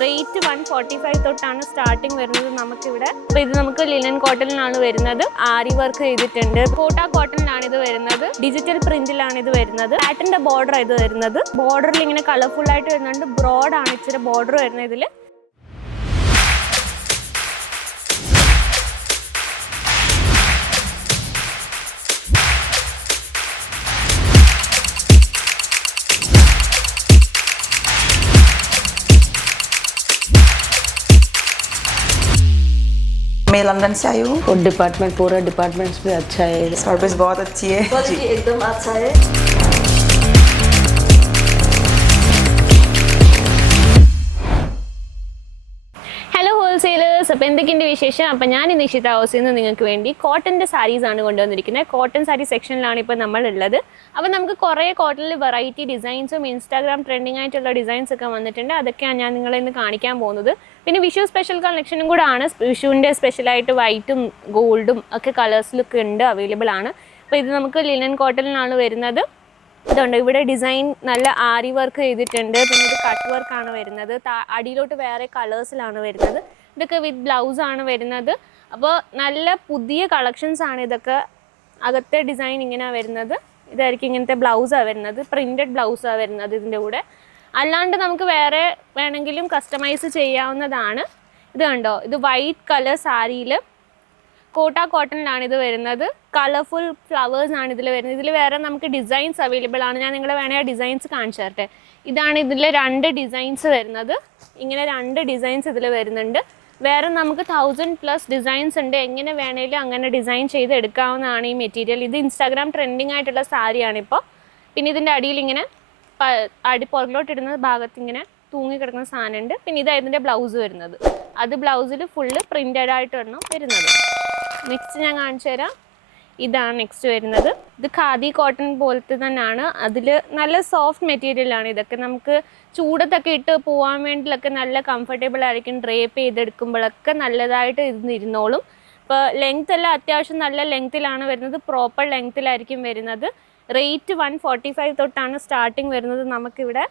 Rate 145 തൊട്ടാണ് starting വരുന്നത് നമുക്കിവിടെ. അപ്പോൾ ഇത് നമുക്ക് ലിനൻ കോട്ടണിലാണ് വരുന്നത്. ആരി വർക്ക് ചെയ്തിട്ടുണ്ട്. കോട്ട കോട്ടണിലാണ് ഇത് വരുന്നത്. ഡിജിറ്റൽ പ്രിന്റിലാണ് ഇത് വരുന്നത്. പാറ്റിന്റെ ബോർഡർ ഇത് വരുന്നത്. ബോർഡറിൽ ഇങ്ങനെ കളർഫുൾ ആയിട്ട് വരുന്നുണ്ട്. ബ്രോഡ് ആണ് ഇച്ചിരി ബോർഡർ വരുന്നത് ഇതിൽ. मैं लंदन से आई हूँ और डिपार्टमेंट पूरा डिपार्टमेंट्स भी अच्छा है, सर्विस बहुत अच्छी है, क्वालिटी एकदम अच्छा है। ഹലോ ഹോൾസെയിലേഴ്സ്, അപ്പോൾ എന്തൊക്കെയുണ്ട് വിശേഷം? അപ്പോൾ ഞാൻ നിഷിത ഹൗസിൽ നിന്ന് നിങ്ങൾക്ക് വേണ്ടി കോട്ടൻ്റെ സാരീസാണ് കൊണ്ടുവന്നിരിക്കുന്നത്. കോട്ടൺ സാരി സെക്ഷനിലാണ് ഇപ്പോൾ നമ്മളുള്ളത്. അപ്പോൾ നമുക്ക് കുറേ കോട്ടണിൽ വെറൈറ്റി ഡിസൈൻസും ഇൻസ്റ്റാഗ്രാം ട്രെൻഡിങ് ആയിട്ടുള്ള ഡിസൈൻസ് ഒക്കെ വന്നിട്ടുണ്ട്. അതൊക്കെയാണ് ഞാൻ നിങ്ങളെ ഇന്ന് കാണിക്കാൻ പോകുന്നത്. പിന്നെ വിഷു സ്പെഷ്യൽ കളക്ഷനും കൂടെ ആണ്. വിഷുവിൻ്റെ സ്പെഷ്യലായിട്ട് വൈറ്റും ഗോൾഡും ഒക്കെ കളേഴ്സിലൊക്കെ ഉണ്ട്, അവൈലബിൾ ആണ്. അപ്പോൾ ഇത് നമുക്ക് ലിനൻ കോട്ടണിലാണ് വരുന്നത്. ഇതുണ്ട്, ഇവിടെ ഡിസൈൻ നല്ല ആരി വർക്ക് ചെയ്തിട്ടുണ്ട്. പിന്നെ ഇത് കട്ട് വർക്കാണ് വരുന്നത്. അടിയിലോട്ട് വേറെ കളേഴ്സിലാണ് വരുന്നത്. ഇതൊക്കെ വിത്ത് ബ്ലൗസാണ് വരുന്നത്. അപ്പോൾ നല്ല പുതിയ കളക്ഷൻസ് ആണ് ഇതൊക്കെ. അകത്തെ ഡിസൈൻ ഇങ്ങനെയാണ് വരുന്നത്. ഇതായിരിക്കും ഇങ്ങനത്തെ ബ്ലൗസാണ് വരുന്നത്. പ്രിൻറ്റഡ് ബ്ലൗസാണ് വരുന്നത് ഇതിൻ്റെ കൂടെ. അല്ലാണ്ട് നമുക്ക് വേറെ വേണമെങ്കിലും കസ്റ്റമൈസ് ചെയ്യാവുന്നതാണ്. ഇത് കണ്ടോ, ഇത് വൈറ്റ് കളർ സാരിയിൽ കോട്ട കോട്ടണിലാണ് ഇത് വരുന്നത്. കളർഫുൾ ഫ്ലവേഴ്സ് ആണ് ഇതിൽ വരുന്നത്. ഇതിൽ വേറെ നമുക്ക് ഡിസൈൻസ് അവൈലബിൾ ആണ്. ഞാൻ നിങ്ങളെ വേണമെങ്കിൽ ഡിസൈൻസ് കാണിച്ചു തരട്ടെ. ഇതാണ് ഇതിൽ 2 ഡിസൈൻസ് വരുന്നത്. ഇങ്ങനെ 2 ഡിസൈൻസ് ഇതിൽ വരുന്നുണ്ട്. വേറെ നമുക്ക് 1000+ ഡിസൈൻസ് ഉണ്ട്. എങ്ങനെ വേണേലും അങ്ങനെ ഡിസൈൻ ചെയ്ത് എടുക്കാവുന്നതാണ് ഈ മെറ്റീരിയൽ. ഇത് ഇൻസ്റ്റാഗ്രാം ട്രെൻഡിങ് ആയിട്ടുള്ള സാരിയാണിപ്പോൾ. പിന്നെ ഇതിൻ്റെ അടിയിൽ ഇങ്ങനെ പുറകിലോട്ടിടുന്ന ഭാഗത്ത് ഇങ്ങനെ തൂങ്ങിക്കിടക്കുന്ന സാധനമുണ്ട്. പിന്നെ ഇതാണ് ഇതിൻ്റെ ബ്ലൗസ് വരുന്നത്. അത് ബ്ലൗസിൽ ഫുള്ള് പ്രിൻറ്റഡ് ആയിട്ടാണ് വരുന്നത്. നെക്സ്റ്റ് ഞാൻ കാണിച്ചു തരാം. ഇതാണ് നെക്സ്റ്റ് വരുന്നത്. ഇത് ഖാദി കോട്ടൺ പോലത്തെ തന്നെയാണ്. അതിൽ നല്ല സോഫ്റ്റ് മെറ്റീരിയലാണ്. ഇതൊക്കെ നമുക്ക് ചൂടത്തൊക്കെ ഇട്ട് പോകാൻ വേണ്ടിയിലൊക്കെ നല്ല കംഫർട്ടബിൾ ആയിരിക്കും. ഡ്രേപ്പ് ചെയ്തെടുക്കുമ്പോഴൊക്കെ നല്ലതായിട്ട് ഇരുന്നോളും. ഇപ്പോൾ ലെങ്ത് എല്ലാം അത്യാവശ്യം നല്ല ലെങ്ത്തിലാണ് വരുന്നത്. പ്രോപ്പർ ലെങ്ത്തിലായിരിക്കും വരുന്നത്. റേറ്റ് 145 തൊട്ടാണ് സ്റ്റാർട്ടിങ് വരുന്നത് നമുക്കിവിടെ.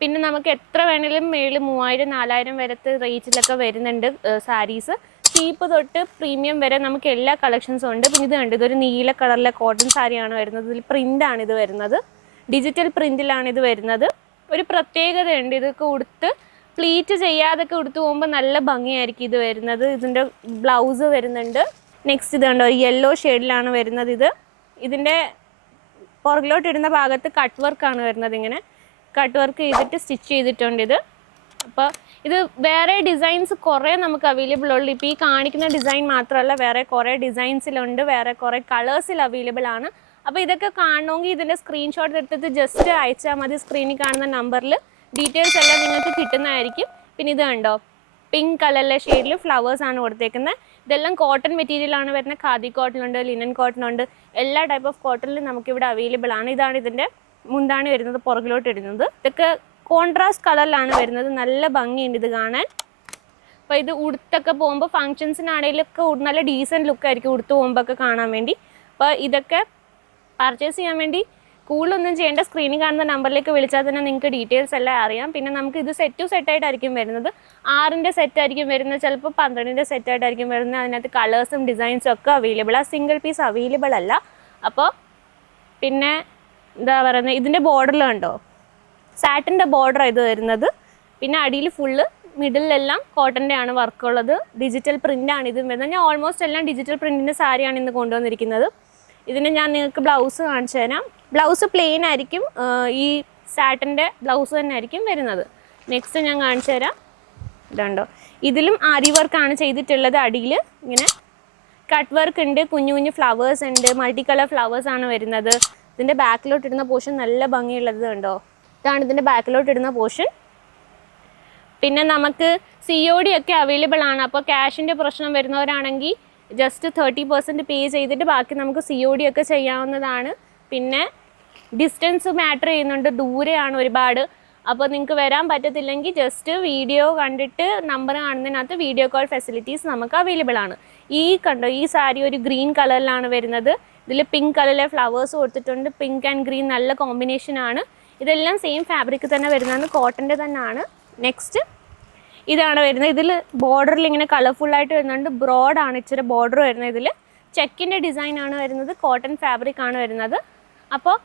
പിന്നെ നമുക്ക് എത്ര വേണമെങ്കിലും 3000 4000 വരത്തെ റേറ്റിലൊക്കെ വരുന്നുണ്ട് സാരീസ്. ചീപ്പ് തൊട്ട് പ്രീമിയം വരെ നമുക്ക് എല്ലാ കളക്ഷൻസും ഉണ്ട്. പിന്നെ ഇത് കണ്ട്, ഇതൊരു നീല കളറിലെ കോട്ടൺ സാരിയാണ് വരുന്നത്. ഇതിൽ പ്രിൻ്റാണ് ഇത് വരുന്നത്. ഡിജിറ്റൽ പ്രിൻറ്റിലാണ് ഇത് വരുന്നത്. ഒരു പ്രത്യേകതയുണ്ട്, ഇതൊക്കെ ഉടുത്ത് പ്ലീറ്റ് ചെയ്യാതൊക്കെ ഉടുത്ത് പോകുമ്പോൾ നല്ല ഭംഗിയായിരിക്കും ഇത് വരുന്നത്. ഇതിൻ്റെ ബ്ലൗസ് വരുന്നുണ്ട്. നെക്സ്റ്റ് ഇത് കണ്ടോ, യെല്ലോ ഷെയ്ഡിലാണ് വരുന്നത്. ഇതിൻ്റെ പുറകിലോട്ടിടുന്ന ഭാഗത്ത് കട്ട് വർക്കാണ് വരുന്നത്. ഇങ്ങനെ കട്ട് വർക്ക് ചെയ്തിട്ട് സ്റ്റിച്ച് ചെയ്തിട്ടുണ്ട് ഇത്. അപ്പോൾ ഇത് വേറെ ഡിസൈൻസ് കുറേ നമുക്ക് അവൈലബിൾ ഉള്ളൂ. ഇപ്പോൾ ഈ കാണിക്കുന്ന ഡിസൈൻ മാത്രമല്ല, വേറെ കുറേ ഡിസൈൻസിലുണ്ട്, വേറെ കുറേ കളേഴ്സിൽ അവൈലബിൾ ആണ്. അപ്പോൾ ഇതൊക്കെ കാണണമെങ്കിൽ ഇതിൻ്റെ സ്ക്രീൻഷോട്ട് എടുത്തിട്ട് ജസ്റ്റ് അയച്ചാൽ മതി. സ്ക്രീനിൽ കാണുന്ന നമ്പറിൽ ഡീറ്റെയിൽസ് എല്ലാം നിങ്ങൾക്ക് കിട്ടുന്നതായിരിക്കും. പിന്നെ ഇത് കണ്ടോ, പിങ്ക് കളറിലെ ഷെയ്ഡിൽ ഫ്ലവേഴ്സാണ് കൊടുത്തേക്കുന്നത്. ഇതെല്ലാം കോട്ടൺ മെറ്റീരിയലാണ് വരുന്നത്. ഖാദി കോട്ടണുണ്ട്, ലിനൻ കോട്ടണുണ്ട്, എല്ലാ ടൈപ്പ് ഓഫ് കോട്ടണിലും നമുക്കിവിടെ അവൈലബിൾ ആണ്. ഇതാണ് ഇതിൻ്റെ മുന്താണി വരുന്നത്, പുറകിലോട്ട് ഇടുന്നത്. ഇതൊക്കെ കോൺട്രാസ്റ്റ് കളറിലാണ് വരുന്നത്. നല്ല ഭംഗിയുണ്ട് ഇത് കാണാൻ. അപ്പോൾ ഇത് ഉടുത്തൊക്കെ പോകുമ്പോൾ ഫങ്ഷൻസിനാണെങ്കിലൊക്കെ നല്ല ഡീസൻറ്റ് ലുക്കായിരിക്കും ഉടുത്ത് പോകുമ്പോൾ ഒക്കെ കാണാൻ വേണ്ടി. അപ്പോൾ ഇതൊക്കെ പർച്ചേസ് ചെയ്യാൻ വേണ്ടി കൂടുതലൊന്നും ചെയ്യേണ്ട. സ്ക്രീനിൽ കാണുന്ന നമ്പറിലേക്ക് വിളിച്ചാൽ തന്നെ നിങ്ങൾക്ക് ഡീറ്റെയിൽസ് എല്ലാം അറിയാം. പിന്നെ നമുക്ക് ഇത് സെറ്റായിട്ടായിരിക്കും വരുന്നത്. 6ൻ്റെ സെറ്റായിരിക്കും വരുന്നത്, ചിലപ്പോൾ 12ൻ്റെ സെറ്റായിട്ടായിരിക്കും വരുന്നത്. അതിനകത്ത് കളേഴ്സും ഡിസൈൻസും ഒക്കെ അവൈലബിൾ ആ. സിംഗിൾ പീസ് അവൈലബിൾ അല്ല. അപ്പോൾ പിന്നെ എന്താ പറയുന്നത്, ഇതിൻ്റെ ബോർഡറിൽ കണ്ടോ, സാറ്റിൻ്റെ ബോർഡർ ഇത് വരുന്നത്. പിന്നെ അടിയിൽ ഫുള്ള് മിഡിലെല്ലാം കോട്ടൻ്റെ ആണ് വർക്കുള്ളത്. ഡിജിറ്റൽ പ്രിൻ്റാണ് ഇത് വരുന്നത്. ഞാൻ ഓൾമോസ്റ്റ് എല്ലാം ഡിജിറ്റൽ പ്രിൻറ്റിൻ്റെ സാരിയാണ് ഇന്ന് കൊണ്ടുവന്നിരിക്കുന്നത്. ഇതിന് ഞാൻ നിങ്ങൾക്ക് ബ്ലൗസ് കാണിച്ചു തരാം. ബ്ലൗസ് പ്ലെയിൻ ആയിരിക്കും. ഈ സാറ്റിൻ്റെ ബ്ലൗസ് തന്നെ ആയിരിക്കും വരുന്നത്. നെക്സ്റ്റ് ഞാൻ കാണിച്ചു തരാം. ഇതുണ്ടോ, ഇതിലും ആരി വർക്കാണ് ചെയ്തിട്ടുള്ളത്. അടിയിൽ ഇങ്ങനെ കട്ട് വർക്ക് ഉണ്ട്, കുഞ്ഞു കുഞ്ഞു ഫ്ലവേഴ്സ് ഉണ്ട്, മൾട്ടി കളർ ഫ്ലവേഴ്സാണ് വരുന്നത്. ഇതിൻ്റെ ബാക്കിലോട്ട് ഇടുന്ന പോർഷൻ നല്ല ഭംഗിയുള്ളത് കണ്ടോ, ഇതാണ് ഇതിൻ്റെ ബാക്കിലോട്ട് ഇടുന്ന പോർഷൻ. പിന്നെ നമുക്ക് COD ഒക്കെ അവൈലബിൾ ആണ്. അപ്പോൾ ക്യാഷിൻ്റെ പ്രശ്നം വരുന്നവരാണെങ്കിൽ ജസ്റ്റ് 30% പേ ചെയ്തിട്ട് ബാക്കി നമുക്ക് COD ഒക്കെ ചെയ്യാവുന്നതാണ്. പിന്നെ ഡിസ്റ്റൻസ് മാറ്റർ ചെയ്യുന്നുണ്ട്, ദൂരെയാണ് ഒരുപാട്. അപ്പോൾ നിങ്ങൾക്ക് വരാൻ പറ്റത്തില്ലെങ്കിൽ ജസ്റ്റ് വീഡിയോ കണ്ടിട്ട് നമ്പർ കാണുന്നതിനകത്ത് വീഡിയോ കോൾ ഫെസിലിറ്റീസ് നമുക്ക് അവൈലബിൾ ആണ്. ഈ കണ്ടോ, ഈ സാരി ഒരു ഗ്രീൻ കളറിലാണ് വരുന്നത്. ഇതിൽ പിങ്ക് കളറിലെ ഫ്ലവേഴ്സ് കൊടുത്തിട്ടുണ്ട്. പിങ്ക് ആൻഡ് ഗ്രീൻ നല്ല കോമ്പിനേഷനാണ്. ഇതെല്ലാം സെയിം ഫാബ്രിക് തന്നെ വരുന്നതാണ്, കോട്ടൻ്റെ തന്നെയാണ്. നെക്സ്റ്റ് ഇതാണ് വരുന്നത്. ഇതിൽ ബോർഡറിൽ ഇങ്ങനെ കളർഫുള്ളായിട്ട് വരുന്നുണ്ട്. ബ്രോഡാണ് ഇച്ചിരി ബോർഡർ വരുന്നത്. ഇതിൽ ചെക്കിൻ്റെ ഡിസൈനാണ് വരുന്നത്. കോട്ടൺ ഫാബ്രിക് ആണ് വരുന്നത്. അപ്പോൾ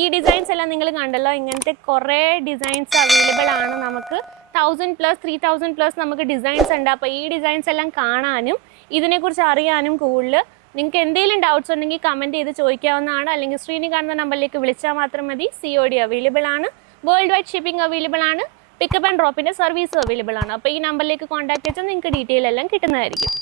ഈ ഡിസൈൻസ് എല്ലാം നിങ്ങൾ കണ്ടല്ലോ. ഇങ്ങനത്തെ കുറേ ഡിസൈൻസ് അവൈലബിൾ ആണ്. നമുക്ക് 1000+, 3000+ നമുക്ക് ഡിസൈൻസ് ഉണ്ട്. അപ്പോൾ ഈ ഡിസൈൻസ് എല്ലാം കാണാനും ഇതിനെക്കുറിച്ച് അറിയാനും കൂടുതൽ നിങ്ങൾക്ക് എന്തെങ്കിലും ഡൗട്ട്സ് ഉണ്ടെങ്കിൽ കമൻറ്റ് ചെയ്ത് ചോദിക്കാവുന്നതാണ്. അല്ലെങ്കിൽ സ്ക്രീനിൽ കാണുന്ന നമ്പറിലേക്ക് വിളിച്ചാൽ മാത്രം മതി. COD അവൈലബിൾ ആണ്. വേൾഡ് വൈഡ് ഷിപ്പിംഗ് അവൈലബിൾ ആണ്. പിക്കപ്പ് ആൻഡ് ഡ്രോപ്പിൻ്റെ സർവീസ് അവൈലബിൾ ആണ്. അപ്പോൾ ഈ നമ്പറിലേക്ക് കോൺടാക്ട് ചെയ്താൽ നിങ്ങൾക്ക് ഡീറ്റെയിൽ എല്ലാം കിട്ടുന്നതായിരിക്കും.